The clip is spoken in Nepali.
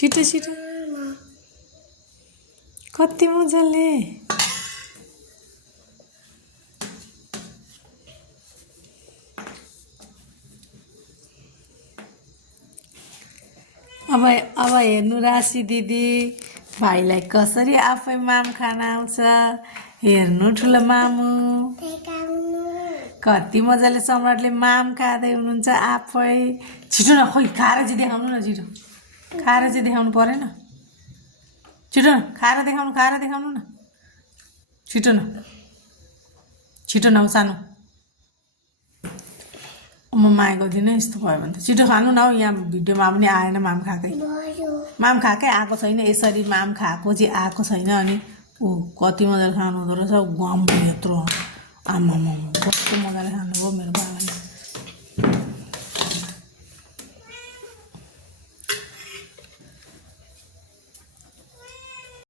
छिटो छिटो कति मजाले अब अब हेर्नु राशि दिदी भाइलाई कसरी आफै माम खान आउँछ हेर्नु ठुलो मामु कति मजाले सम्राटले माम खाँदै हुनुहुन्छ आफै छिटो न खोइ खाएर चाहिँ देखाउनु न छिटो खाएर चाहिँ देखाउनु परेन छिटो न खाएर देखाउनु न छिटो न सानो म माया गर्दिनँ यस्तो भयो भने त छिटो खानु न हौ यहाँ भिडियोमा पनि आएन माम खाएकै आएको छैन यसरी माम खाएको चाहिँ आएको छैन अनि ऊ कति मजाले खानु हुँदो रहेछ गम यत्रो आमामा कस्तो मजाले खानु